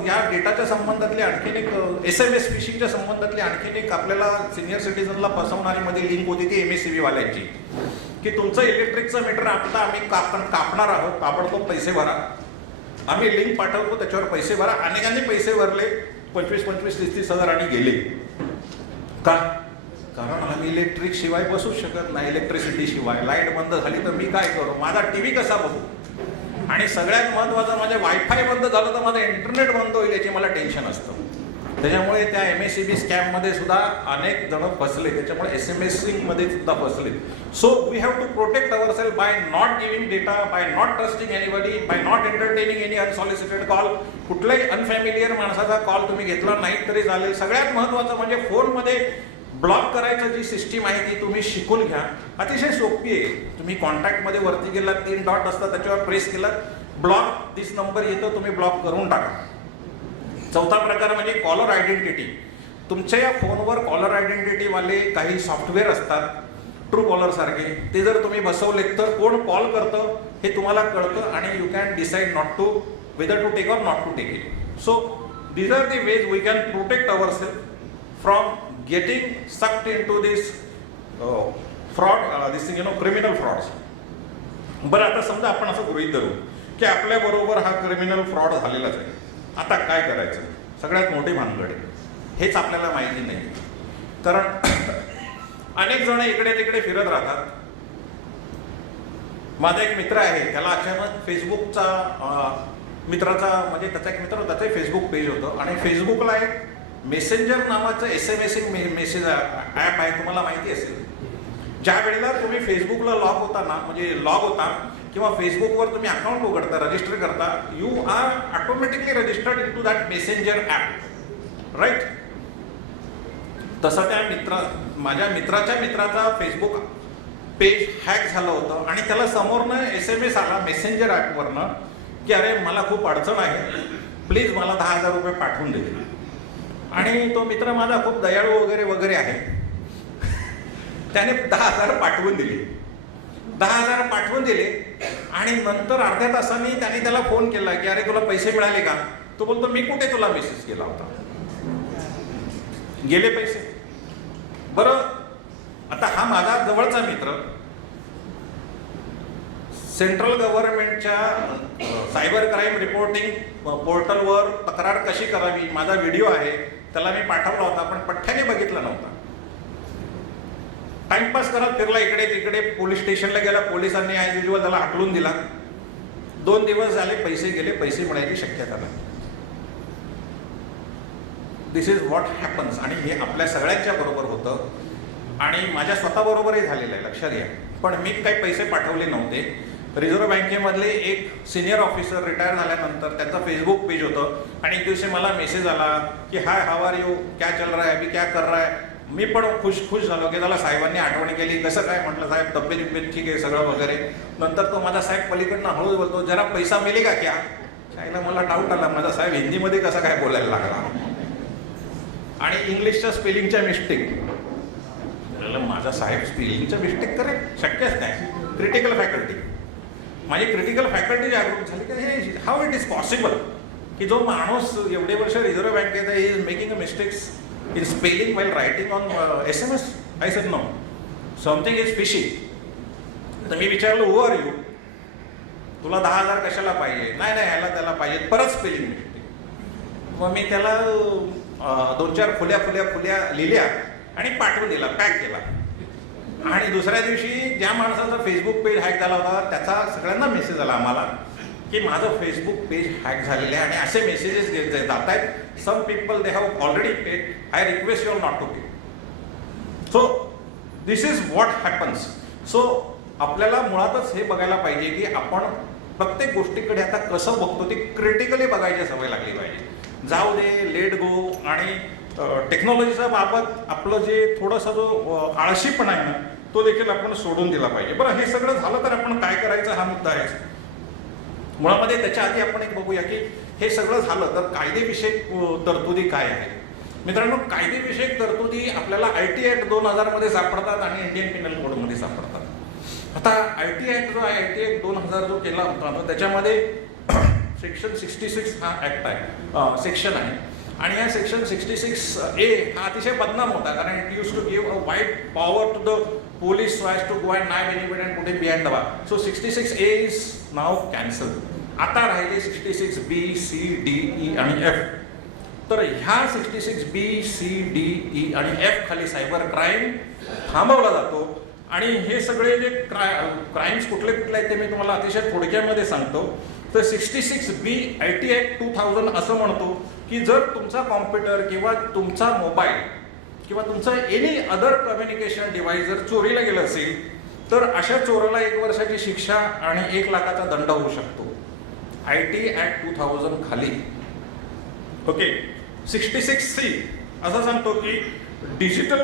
या डेटाच्या संबंधातली आणखीन एक SMS फिशिंगच्या संबंधातली आणखीन एक आपल्याला सिनियर सिटीजनला फसवणारी मध्ये लिंक होती ती MSCP वाल्यांची की तुमचं इलेक्ट्रिकचं मीटर आता आम्ही कापणार आहोत, ताबडतोब पैसे भरा. आम्ही लिंक पाठवतो, त्याच्यावर पैसे भरा. अनेकांनी पैसे भरले, 25-30 हजार आणि गेले. का? कारण आम्ही इलेक्ट्रिक शिवाय बसू शकत नाही, इलेक्ट्रिसिटी शिवाय. लाईट बंद झाली तर मी काय करू, माझा TV कसा बघू? आणि सगळ्यात महत्त्वाचं म्हणजे वायफाय बंद झालं तर माझं इंटरनेट बंद होईल याची मला टेन्शन असतं. त्याच्यामुळे त्या MSCB स्कॅममध्ये सुद्धा अनेक जण फसले, त्याच्यामुळे SMS-मध्ये सुद्धा फसले. So we have to protect our self by not giving data, by not trusting anybody, by not entertaining any unsolicited call. कुठल्याही अनफॅमिलियर माणसाचा कॉल तुम्ही घेतला नाही तरी चालेल. सगळ्यात महत्त्वाचं म्हणजे फोनमध्ये ब्लॉक करायचं जी सिस्टीम आहे ती तुम्ही शिकून घ्या. अतिशय सोपी आहे. तुम्ही कॉन्टॅक्टमध्ये वरती गेलात, 3 डॉट असतात, त्याच्यावर प्रेस केलात, ब्लॉक दिस नंबर येतो, तुम्ही ब्लॉक करून टाका. चौथा प्रकार म्हणजे कॉलर आयडेंटिटी. तुमच्या या फोनवर कॉलर आयडेंटिटीवाले काही सॉफ्टवेअर असतात, ट्रू कॉलर सारखे. ते जर तुम्ही बसवलेत तर कोण कॉल करतं हे तुम्हाला कळतं आणि you can decide not to whether to take or not to take it. So these are the ways we can protect our self from getting sucked into this fraud, this criminal frauds. बरं, आता समजा आपण असं गृहीत धरू की आपल्याबरोबर हा क्रिमिनल फ्रॉड झालेलाच आहे. आता काय करायचं? सगळ्यात मोठी भानगड आहे. हेच आपल्याला माहिती नाही, कारण अनेक जण इकडे तिकडे फिरत राहतात. माझा एक मित्र आहे, त्याला अचानक फेसबुकचा मित्राचा म्हणजे त्याचा एक मित्र, त्याचं फेसबुक पेज होतं आणि फेसबुकला एक मेसेंजर नावाचं SMS मेसेज ॲप आहे, तुम्हाला माहिती असेल. ज्या वेळेला तुम्ही फेसबुकला लॉग होता ना, म्हणजे लॉग होता किंवा फेसबुकवर तुम्ही अकाउंट उघडता, रजिस्टर करता, you are automatically registered into that messenger app, right. तसं त्या माझ्या मित्राचा फेसबुक पेज हॅक झालं होतं आणि त्याला समोरनं SMS आला मेसेंजर ॲपवरनं की अरे मला खूप अडचण आहे, प्लीज मला 10,000 रुपये पाठवून दे. आणि तो मित्र माझा खूप दयाळू वगैरे वगैरे आहे, त्याने 10,000 पाठवून दिले. 10,000 पाठवून दिले आणि नंतर अर्ध्या तासांनी त्याने त्याला फोन केला की अरे तुला पैसे मिळाले का? तो बोलतो मी कुठे तुला मेसेज केला होता, गेले पैसे. बरं, आता हा माझा जवळचा मित्र सेंट्रल गव्हर्नमेंटच्या सायबर क्राईम रिपोर्टिंग पोर्टलवर तक्रार कशी करावी माझा व्हिडिओ आहे, त्याला मी पाठवला होता, पण पठ्ठ्याने बघितला नव्हता. टाइमपास करत फिरला इकडे तिकडे, पोलीस स्टेशनला गेला, पोलिसांनी ॲज युजल त्याला हटलून दिला. 2 दिवस झाले, पैसे गेले, पैसे मिळायची शक्यता नाही. दिस इज व्हॉट हॅपन्स. आणि हे आपल्या सगळ्यांच्या बरोबर होतं आणि माझ्या स्वतःबरोबरही झालेलं आहे, लक्षात घ्या. पण मी काही पैसे पाठवले नव्हते. रिझर्व्ह बँकेमधले एक सिनियर ऑफिसर रिटायर झाल्यानंतर त्यांचं फेसबुक पेज होतं आणि एक दिवशी मला मेसेज आला की हाय हाव आर यू, क्या चल रहा है, अभी क्या कर रहा है. मी पण खुश झालो की त्याला साहेबांनी आठवण केली. कसं काय म्हटलं, साहेब तब्येत ठीक आहे सगळं वगैरे. नंतर तो माझा साहेब पलीकडनं हळूच बोलतो जरा पैसा मिलेगा क्या. त्याला मला डाऊट आला, माझा साहेब हिंदीमध्ये कसा काय बोलायला लागला आणि इंग्लिशच्या स्पेलिंगच्या मिस्टेक. माझा साहेब स्पेलिंगच्या मिस्टेक करेक्ट शक्यच नाही. क्रिटिकल फॅकल्टी, माझी क्रिटिकल फॅकल्टी जागरूक झाली की हे हाऊ इट इज पॉसिबल की जो माणूस एवढे वर्ष रिझर्व्ह बँकेत आहे is making a mistakes in spelling while writing on SMS. I said no, something is fishy. तर मी विचारलं who are you, तुला 10,000 कशाला पाहिजे? नाही ह्याला त्याला पाहिजे. परत स्पेलिंग मिस्टेक. मग मी त्याला 2-4 फुल्या लिहिल्या आणि पाठवून दिला, पॅक केला. आणि दुसऱ्या दिवशी ज्या माणसाचा फेसबुक पेज हॅक झाला होता त्याचा सगळ्यांना मेसेज आला आम्हाला की माझं फेसबुक पेज हॅक झालेलं आहे आणि असे मेसेजेस जात आहेत. Some people they have already paid, I request you not to pay. So this is what happens. So आपल्याला मुळातच हे बघायला पाहिजे की आपण प्रत्येक गोष्टीकडे आता कसं बघतो ते क्रिटिकली बघायची सवय लागली पाहिजे. जाऊ दे, लेट गो. आणि टेक्नॉलॉजीच्या बाबत आपलं जे थोडंसं जो आळशीपणा आहे ना तो देखील आपण सोडून दिला पाहिजे. बरं, हे सगळं झालं तर आपण काय करायचं हा मुद्दा आहे. मुळामध्ये त्याच्या आधी आपण एक बघूया की हे सगळं झालं तर कायदेविषयक तरतुदी काय आहेत. मित्रांनो, कायदेविषयक तरतुदी आपल्याला IT ॲक्ट 2000 मध्ये सापडतात आणि इंडियन पिनल कोडमध्ये सापडतात. आता IT ॲक्ट जो आहे, IT ॲक्ट 2000 जो केला होता त्याच्यामध्ये सेक्शन 66 हा ॲक्ट आहे, सेक्शन आहे. आणि या सेक्शन 66A हा अतिशय बदनाम होता कारण it used to give a wide power to the police tries to go and nab anybody and put him behind the bar. So 66A is now cancelled. आता राहिले 66B, C, D, E आणि F. तर ह्या 66B, C, D, E आणि F खाली cyber crime थांबवला जातो आणि हे सगळे जे क्राईम्स कुठले कुठले आहेत ते मी तुम्हाला अतिशय थोडक्यामध्ये सांगतो. तर 66B IT Act 2000 असं म्हणतो की जर तुमचा कॉम्प्युटर किंवा तुमचा मोबाईल किंवा तुमचं एनी अदर कम्युनिकेशन डिव्हाइस जर चोरीला गेलं असेल तर अशा चोराला 1 वर्षाची शिक्षा आणि 1 लाखाचा दंड होऊ शकतो. IT Act 2000 खाली. ओके. 66C असं सांगतो की डिजिटल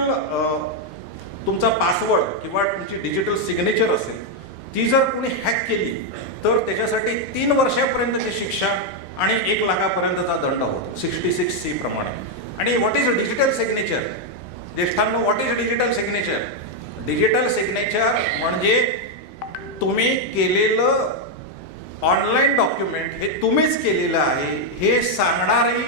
तुमचा पासवर्ड किंवा तुमची डिजिटल सिग्नेचर असेल ती जर कोणी हॅक केली तर त्याच्यासाठी 3 वर्षापर्यंतची शिक्षा आणि 1 लाखापर्यंतचा दंड होतो 66C प्रमाणे. आणि व्हॉट इज डिजिटल सिग्नेचर? ज्येष्ठांनो, what is digital signature? Digital signature म्हणजे तुम्ही केलेलं ऑनलाईन डॉक्युमेंट हे तुम्हीच केलेलं आहे हे सांगणारी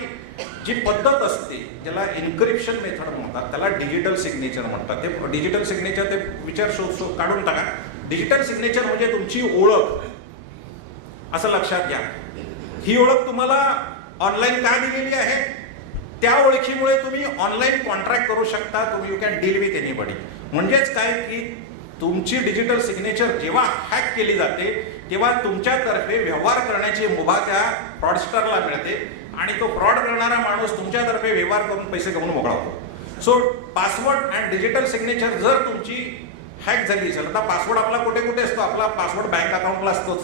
जी पद्धत असते ज्याला इन्क्रिप्शन मेथड म्हणतात त्याला डिजिटल सिग्नेचर म्हणतात. ते डिजिटल सिग्नेचर ते विचार काढून टाका. डिजिटल सिग्नेचर म्हणजे तुमची ओळख असं लक्षात घ्या. ही ओळख तुम्हाला ऑनलाईन का दिलेली आहे? त्या ओळखीमुळे तुम्ही ऑनलाईन कॉन्ट्रॅक्ट करू शकता. तुम्ही you can deal with anybody. म्हणजेच काय की तुमची डिजिटल सिग्नेचर जेव्हा हॅक केली जाते तेव्हा तुमच्यातर्फे व्यवहार करण्याची मुभा त्या फ्रॉडस्टरला मिळते आणि तो फ्रॉड करणारा माणूस तुमच्यातर्फे व्यवहार करून पैसे कमवून मोकळा होतो. So password and digital signature जर तुमची हॅक झाली असेल, आता पासवर्ड आपला कुठे कुठे असतो? आपला पासवर्ड बँक अकाउंटला असतोच,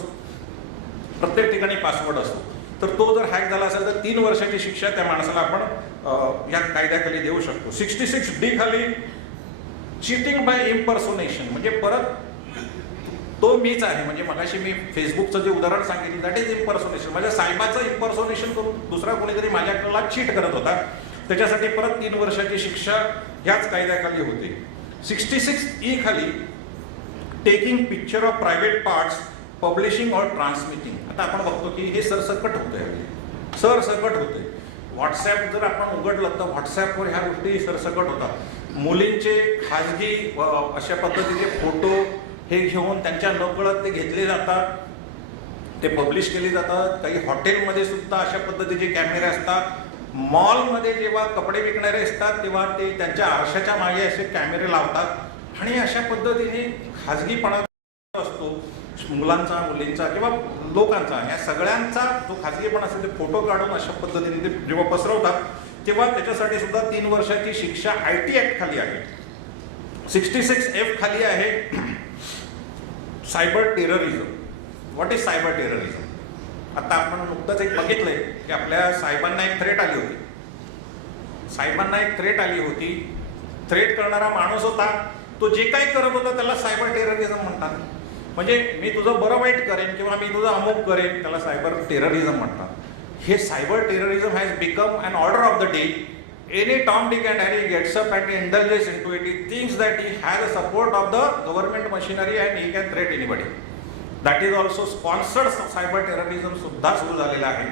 प्रत्येक ठिकाणी पासवर्ड असतो. तर तो जर हॅक झाला असेल तर 3 वर्षाची शिक्षा त्या माणसाला आपण या कायद्याखाली देऊ शकतो. 66D खाली चीटिंग बाय इम्पर्सोनेशन म्हणजे परत तो मीच आहे. म्हणजे मगाशी मी फेसबुकचं जे उदाहरण सांगितलं दॅट इज इम्पर्सोनेशन. माझ्या साहेबाचं इम्पर्सोनेशन करून दुसरा कोणीतरी माझ्याकडला चीट करत होता त्याच्यासाठी परत 3 वर्षाची शिक्षा ह्याच कायद्याखाली होते. 66E खाली taking picture of private parts publishing और ट्रान्समिटिंग. आता आपण बघतो की हे सरसकट होतंय. व्हॉट्सॲप जर आपण उघडलं तर व्हॉट्सॲपवर ह्या गोष्टी सरसकट होतात. मुलींचे खाजगी अशा पद्धतीचे फोटो हे घेऊन त्यांच्या नकळत ते घेतले जातात, ते पब्लिश केले जातात. काही हॉटेलमध्ये सुद्धा अशा पद्धतीचे कॅमेरे असतात. मॉलमध्ये जेव्हा कपडे विकणारे असतात तेव्हा ते त्यांच्या आरशाच्या मागे असे कॅमेरे लावतात आणि अशा पद्धतीने खाजगीपणा असतो मुलांचा, मुलींचा किंवा लोकांचा, या सगळ्यांचा जो खाजगीपणा असेल ते फोटो काढून अशा पद्धतीने ते जेव्हा पसरवतात तेव्हा त्याच्यासाठी सुद्धा 3 वर्षाची शिक्षा IT Act खाली आहे. 66F खाली आहे cyber terrorism. What is cyber terrorism? आता आपण नुकतंच एक बघितलंय की आपल्या साहेबांना एक थ्रेट आली होती. थ्रेट करणारा माणूस होता, तो जे काही करत होता त्याला सायबर टेररिझम म्हणतात. म्हणजे मी तुझं बरं वाईट करेन किंवा मी तुझं अमुक करेन त्याला सायबर टेररिझम म्हणतात. हे cyber terrorism has become an order of the day. Any Tom, Dick and Harry gets up and indulges into it. He thinks that he has the support of the government machinery and he can threat anybody. That is also sponsored cyber terrorism सुद्धा सुरू झालेला आहे.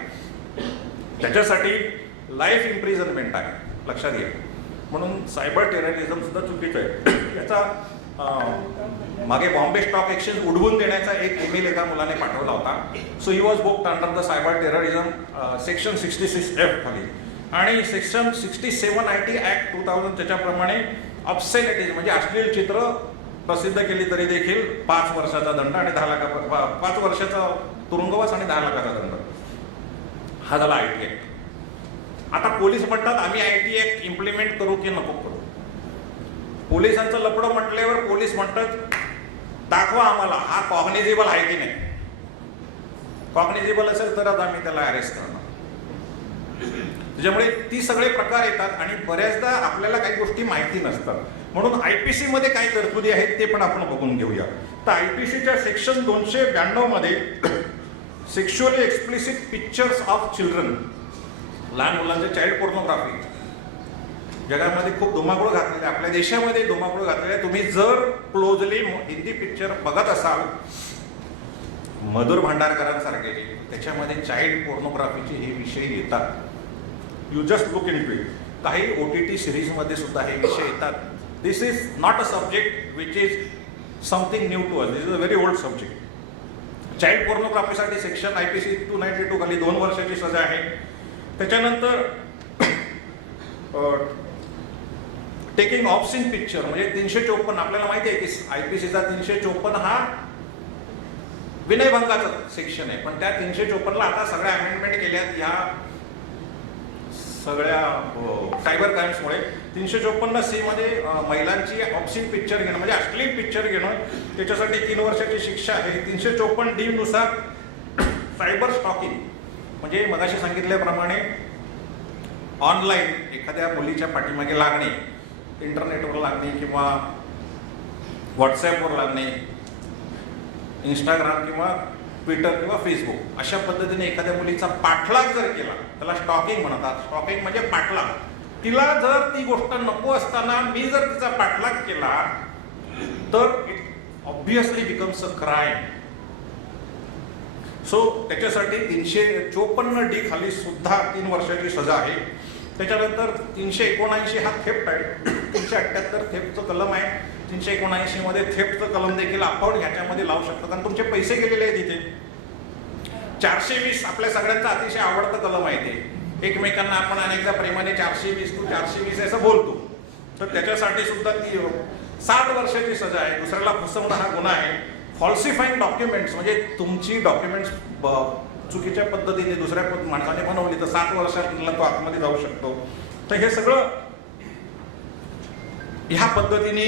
त्याच्यासाठी life imprisonment आहे, लक्षात घ्या. म्हणून cyber terrorism सुद्धा चुकीचं आहे. याचा मागे बॉम्बे स्टॉक एक्सचेंज उडवून देण्याचा एक ईमेल एका मुलाने पाठवला होता. So he was booked under the cyber terrorism section 66F खाली. आणि सेक्शन 67 IT Act 2000 त्याच्याप्रमाणे ऑब्सेनिटीज म्हणजे अश्लील चित्र प्रसिद्ध केली तरी देखील 5 वर्षाचा दंड आणि 5 वर्षाचा तुरुंगवास आणि 10 लाखाचा दंड. हा झाला IT Act. आता पोलीस म्हणतात आम्ही IT Act इम्प्लिमेंट करू की नको करू. पोलिसांचं लपडं म्हटल्यावर पोलीस म्हणतात दाखवा आम्हाला हा कॉग्निझेबल आहे की नाही. कॉग्निझेबल असेल तरच आम्ही त्याला अरेस्ट करणार. त्याच्यामुळे ती सगळे प्रकार येतात आणि बऱ्याचदा आपल्याला काही गोष्टी माहिती नसतात. म्हणून IPC मध्ये काय तरतुदी आहेत ते पण आपण बघून घेऊया. तर IPCच्या सेक्शन 292 मध्ये sexually explicit pictures of children, लहान मुलांचे चाइल्ड पोर्नोग्राफी जगामध्ये खूप धुमाकूळ घातलेले, आपल्या देशामध्ये धुमाकूळ घातलेले. तुम्ही जर क्लोजली हिंदी पिक्चर बघत असाल मधुर भांडारकरांसारखे त्याच्यामध्ये चाइल्ड पोर्नोग्राफीचे हे विषय येतात. You just look into it. काही OTT सिरीजमध्ये सुद्धा हे विषय येतात. This is not a subject which is something new to us. This is a very old subject. Child पोर्नोग्राफीसाठी सेक्शन IPC 292 खाली 2 वर्षाची सजा आहे. त्याच्यानंतर टेकिंग ऑब्सिन पिक्चर म्हणजे 354, आपल्याला माहिती आहे की IPCचा 354 हा विनयभंगाचं सेक्शन आहे, पण त्या 354ला आता सगळ्या अमेंडमेंट केल्यात ह्या सगळ्या सायबर क्राईम्समुळे. 354C मध्ये महिलांची ऑब्सिन पिक्चर घेणं म्हणजे अश्लील पिक्चर घेणं त्याच्यासाठी 3 वर्षाची शिक्षा आहे. 354D नुसार सायबर स्टॉकिंग म्हणजे मगाशी सांगितल्याप्रमाणे ऑनलाईन एखाद्या मुलीच्या पाठीमागे लागणे, इंटरनेटवर लागणे किंवा व्हॉट्सॲपवर लागणे, इंस्टाग्राम किंवा ट्विटर किंवा फेसबुक अशा पद्धतीने एखाद्या मुलीचा पाठलाग जर केला, त्याला स्टॉकिंग म्हणतात. स्टॉकिंग म्हणजे पाठलाग. तिला जर ती गोष्ट नको असताना मी जर तिचा पाठलाग केला तर it obviously becomes a crime. So त्याच्यासाठी 354D खाली सुद्धा 3 वर्षाची सजा आहे. त्याच्यानंतर 379 हा थेफ्ट आहे, 378 थेफ्टचं कलम आहे, 379 मध्ये थेफ्टचं कलम देखील आपण ह्याच्यामध्ये लावू शकतो कारण तुमचे पैसे गेलेले आहेत तिथे. 420 आपल्या सगळ्यांचा अतिशय आवडतं कलम आहे ते. एकमेकांना आपण अनेकदा प्रेमाने 420 तू 420 असं बोलतो, तर त्याच्यासाठी सुद्धा ती 7 वर्षाची सजा आहे. दुसऱ्याला फसवणं हा गुन्हा आहे. फॉल्सिफाईंग डॉक्युमेंट्स म्हणजे तुमची डॉक्युमेंट्स चुकीच्या पद्धतीने दुसऱ्या माणसाने बनवली तर 7 वर्षाला तो आतमध्ये जाऊ शकतो. तर हे सगळं ह्या पद्धतीने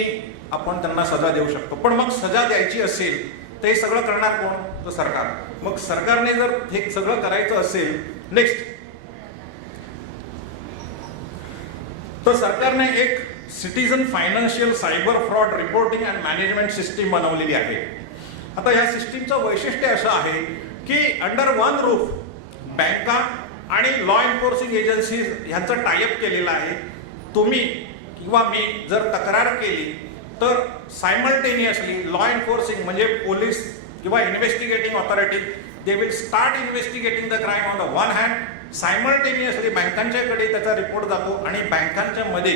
आपण त्यांना सजा देऊ शकतो. पण मग सजा द्यायची असेल तर हे सगळं करणार कोण? तर सरकार. मग सरकारने जर हे सगळं करायचं असेल, नेक्स्ट तर सरकारने एक citizen financial cyber fraud reporting and management system बनवलेली आहे. आता ह्या सिस्टीमचं वैशिष्ट्य असं आहे की अंडर वन रूफ बँका आणि लॉ एन्फोर्सिंग एजन्सीज ह्यांचं टायअप केलेलं आहे. तुम्ही किंवा मी जर तक्रार केली तर सायमल्टेनियसली लॉ एन्फोर्सिंग म्हणजे पोलीस किंवा investigating authority they will start investigating the crime on the one hand. Simultaneously बँकांच्याकडे त्याचा रिपोर्ट जातो आणि बँकांच्या मध्ये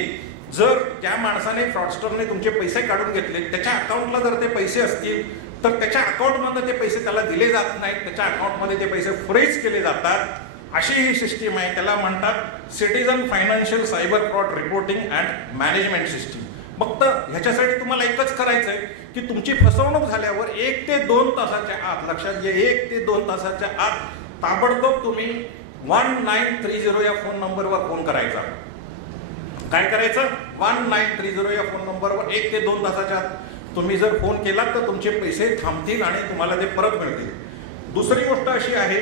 जर त्या माणसाने फ्रॉडस्टरने तुमचे पैसे काढून घेतले, त्याच्या अकाउंटला जर ते पैसे असतील तर त्याच्या अकाउंटमधून ते पैसे त्याला दिले जात नाहीत, त्याच्या अकाउंटमध्ये ते पैसे फ्रीज केले जातात. अशी ही सिस्टीम आहे. त्याला म्हणतात citizen financial cyber fraud reporting and management system. फक्त ह्याच्यासाठी तुम्हाला एकच करायचं आहे की तुमची फसवणूक झाल्यावर 1 ते 2 तासाच्या आत, लक्षात घ्या 1 ते 2 तासाच्या आत ताबडतोब तुम्ही 1930 या फोन नंबरवर फोन करायचा. काय करायचं? 1930 या फोन नंबरवर 1 ते 2 तासाच्या आत तुम्ही जर फोन केला तर तुमचे पैसे थांबतील आणि तुम्हाला ते परत मिळतील. दुसरी गोष्ट अशी आहे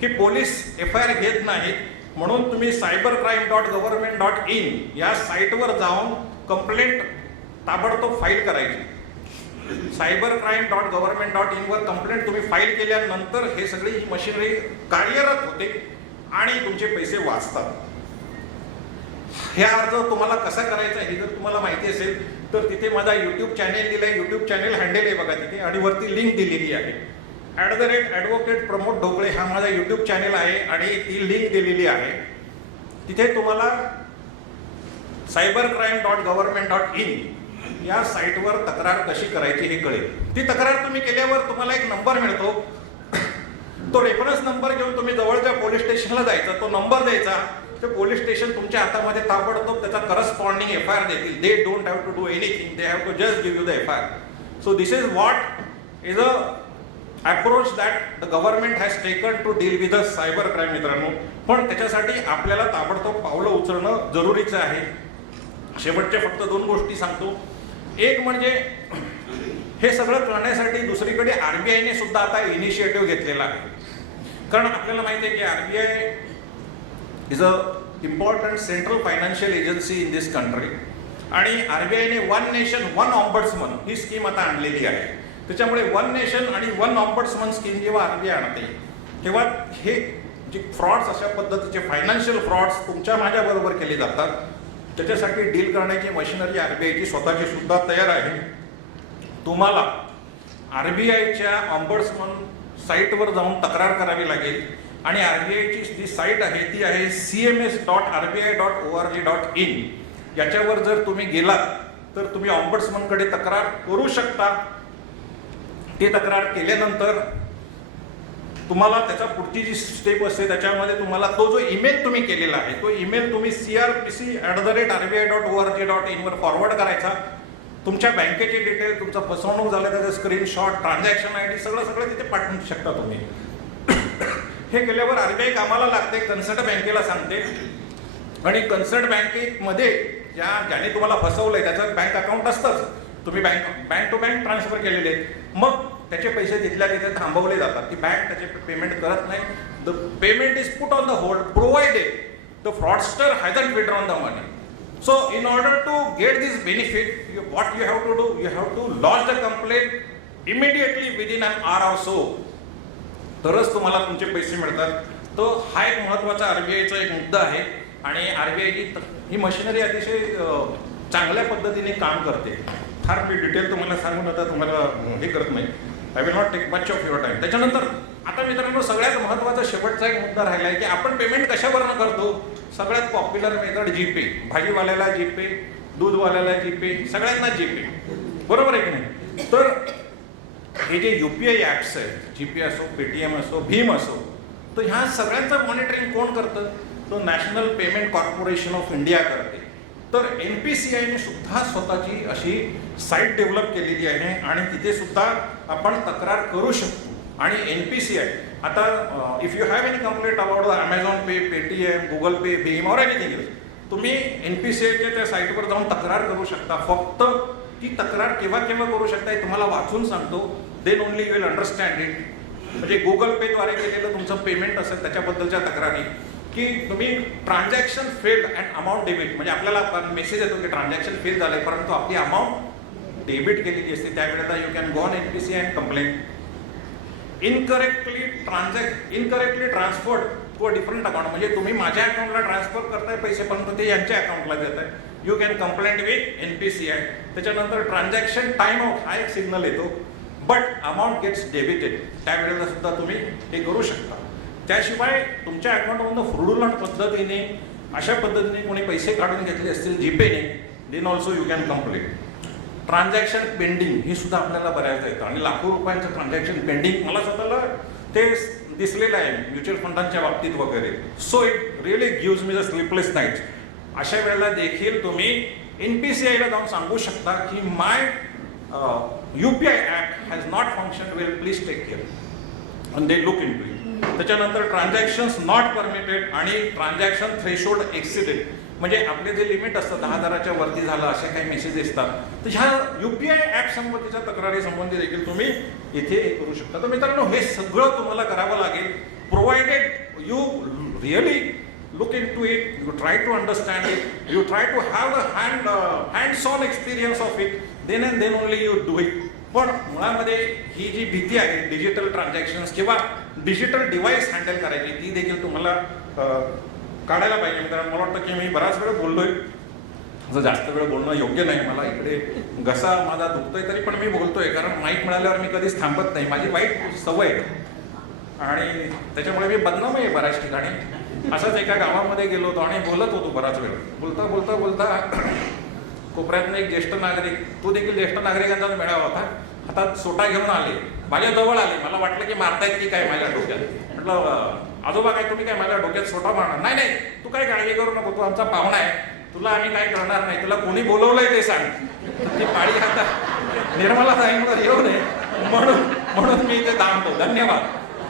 की पोलीस FIR घेत नाहीत, म्हणून तुम्ही cybercrime.government.in या साईटवर जाऊन कंप्लेंट ताबडतोब फाईल करायची. cybercrime.government.in वर कंप्लेंट तुम्ही फाईल केल्यानंतर हे सगळी मशिनरी कार्यरत होते आणि तुमचे पैसे वाचतात. हे अर्ज तुम्हाला कसा करायचा हे जर तुम्हाला माहिती असेल तर तिथे माझा YouTube चॅनेल दिलाय, YouTube चॅनेल हँडल आहे बघा तिथे, आणि वरती लिंक दिलेली आहे. @advocate प्रमोद ढोकळे हा माझा YouTube चॅनेल आहे आणि ती लिंक दिलेली आहे. तिथे तुम्हाला cybercrime.government.in या साईटवर तक्रार कशी करायची हे कळेल. ती तक्रार तुम्ही केल्यावर तुम्हाला एक नंबर मिळतो. तो रेफरन्स नंबर घेऊन तुम्ही जवळच्या पोलीस स्टेशनला जायचा, तो नंबर द्यायचा. ते पोलीस स्टेशन तुमच्या हातामध्ये ताबडतोब त्याचा करस्पॉन्डिंग FIR देतील. They don't have to do anything, they have to just give you the FIR. So this is what is a approach that the government has taken to deal with the cyber crime. मित्रांनो, पण त्याच्यासाठी आपल्याला ताबडतोब पावलं उचलणं जरुरीचं आहे. शेवटच्या फक्त 2 गोष्टी सांगतो. एक म्हणजे हे सगळं करण्यासाठी दुसरीकडे RBIने सुद्धा आता इनिशिएटिव्ह घेतलेला आहे. कारण आपल्याला माहिती आहे की RBI is a important central financial agency in this country आणि RBIने वन नेशन वन ऑम्बड्समन ही स्कीम आता आणलेली आहे. त्याच्यामुळे वन नेशन आणि वन ऑम्बड्समन स्कीम जेव्हा RBI आणते तेव्हा हे जे फ्रॉड्स अशा पद्धतीचे फायनान्शियल फ्रॉड्स तुमच्या माझ्या बरोबर केले जातात त्याच्यासाठी डील करण्याची मशिनरी RBIची स्वतःची सुद्धा तयार आहे. तुम्हाला RBIच्या ऑम्बड्समन साईटवर जाऊन तक्रार करावी लागेल आणि RBIची जी साईट आहे ती आहे cms.rbi.org.in. याच्यावर जर तुम्ही गेलात तर तुम्ही ऑम्बड्समनकडे तक्रार करू शकता. ती तक्रार केल्यानंतर तुम्हाला त्याचा पुढची जी स्टेप असते त्याच्यामध्ये तुम्हाला तो जो ईमेल तुम्ही केलेला आहे तो ईमेल तुम्ही crpc@rbi.org.in वर फॉरवर्ड करायचा. तुमच्या बँकेचे डिटेल, तुमचं फसवणूक झालं त्याचं स्क्रीनशॉट, ट्रान्झॅक्शन ID सगळं तिथे पाठवू शकता तुम्ही. हे केल्यावर RBI कामाला लागते, कन्सर्ट बँकेला सांगते आणि कन्सर्ट बँकेमध्ये ज्याने तुम्हाला फसवलंय त्याचं बँक अकाउंट असतंच, तुम्ही बँक टू बँक ट्रान्सफर केलेले आहेत, मग त्याचे पैसे तिथल्या तिथे थांबवले जातात. ती बँक त्याचे पेमेंट करत नाही. The payment is put on the hold provided the fraudster हॅजंट withdrawn the money. So in order to get this benefit, what you have to do, you have to lodge the complaint immediately within an hour or so. तरच तुम्हाला तुमचे पैसे मिळतात. तो हा एक महत्त्वाचा RBIचा एक मुद्दा आहे आणि RBIची ही मशिनरी अतिशय चांगल्या पद्धतीने काम करते. फार मी डिटेल तुम्हाला सांगून आता तुम्हाला हे करत नाही. I will not take much of your time. त्याच्यानंतर आता मित्रांनो सगळ्यात महत्त्वाचा शेवटचा एक मुद्दा राहिला आहे की आपण पेमेंट कशावरनं करतो. सगळ्यात पॉप्युलर मेथड जीपे. भाजीवाल्याला जीपे, दूधवाल्याला जीपे, सगळ्यांना जीपे, बरोबर आहे की नाही. तर हे जे UPI ॲप्स आहेत, जीपे असो, पेटीएम असो, भीम असो, तर ह्या सगळ्यांचं मॉनिटरिंग कोण करतं. तो national payment corporation of India करते. तर NPCIने सुद्धा स्वतःची अशी साईट डेव्हलप केलेली आहे आणि तिथे सुद्धा आपण तक्रार करू शकतो. आणि NPCI आता if you have any complaint about Amazon pay, Paytm, Google pay, Bhim or anything else, तुम्ही NPCIच्या त्या साईटवर जाऊन तक्रार करू शकता. फक्त ती तक्रार केव्हा करू शकता हे तुम्हाला वाचून सांगतो. Then only you will understand it. म्हणजे गुगल पेद्वारे केलेलं तुमचं पेमेंट असेल त्याच्याबद्दलच्या तक्रारी, की तुम्ही transaction failed and amount debit, म्हणजे आपल्याला मेसेज येतो की ट्रान्झॅक्शन फेल झालंय परंतु आपली अमाऊंट डेबिट केलेली असते, त्यावेळेला you can go on NPCI and complaint. Incorrectly transferred to a different account, म्हणजे तुम्ही माझ्या अकाउंटला ट्रान्सफर करताय पैसे परंतु ते यांच्या अकाउंटला देत आहे, you can complaint with NPCI. त्याच्यानंतर ट्रान्झॅक्शन टाइम आउट हा एक सिग्नल येतो, बट अमाऊंट गेट्स डेबिटेड, त्यावेळेला सुद्धा तुम्ही हे करू शकता. त्याशिवाय तुमच्या अकाउंटमधून फ्रॉडुलंट पद्धतीने अशा पद्धतीने कोणी पैसे काढून घेतले असतील जीपेने, then also you can complaint. Transaction pending हे सुद्धा आपल्याला बऱ्याचदा येतं आणि लाखो रुपयांचं ट्रान्झॅक्शन पेंडिंग मला स्वतःला ते दिसलेलं आहे म्युच्युअल फंडांच्या बाबतीत वगैरे. So it really gives me the sleepless nights. अशा वेळेला देखील तुम्ही NPCIला जाऊन सांगू शकता की my UPI app has not function well, please take care and they look into it. त्याच्यानंतर ट्रान्झॅक्शन्स नॉट परमिटेड आणि ट्रान्झॅक्शन थ्रेशोल्ड एक्सिडेड, म्हणजे आपले जे लिमिट असतं 10,000च्या वरती झालं असे काही मेसेज असतात. तर ह्या UPI ॲप संबंधीच्या तक्रारी संबंधी देखील तुम्ही इथे हे करू शकता. तर मित्रांनो हे सगळं तुम्हाला करावं लागेल provided you really look into it, you try to understand it, you try to have the hands-on experience of it, then only you do it. पण मुळामध्ये ही जी भीती आहे डिजिटल ट्रान्झॅक्शन्स किंवा डिजिटल डिव्हाइस हँडल करायची ती देखील तुम्हाला काढायला पाहिजे. मित्रांनो मला वाटतं की मी बराच वेळ बोललोय, असं जास्त वेळ बोलणं योग्य नाही. मला इकडे घसा माझा दुखतोय तरी पण मी बोलतोय, कारण माईक मिळाल्यावर मी कधीच थांबत नाही, माझी वाईट सवय आहे आणि त्याच्यामुळे मी बदनाम आहे बऱ्याच ठिकाणी. असाच एका गावामध्ये गेलो होतो आणि बोलत होतो बराच वेळ, बोलता कोपऱ्यातनं एक ज्येष्ठ नागरिक, तो देखील ज्येष्ठ नागरिकांचा मेळावा होता, हातात सोटा घेऊन आले, माझ्या जवळ आले. मला वाटलं की मारतायत की काय माझ्या डोक्यात. म्हटलं आजोबा काय तुम्ही काय माझ्या डोक्यात सोटा मारणार? नाही तू काय काळजी करू नको, तू आमचा पाहुणा आहे, तुला आम्ही काय करणार नाही, तुला कोणी बोलवलंय ते सांग. ती पाळी आता निर्मला ताईंवर येऊ नये म्हणून मी इथे थांबतो. धन्यवाद.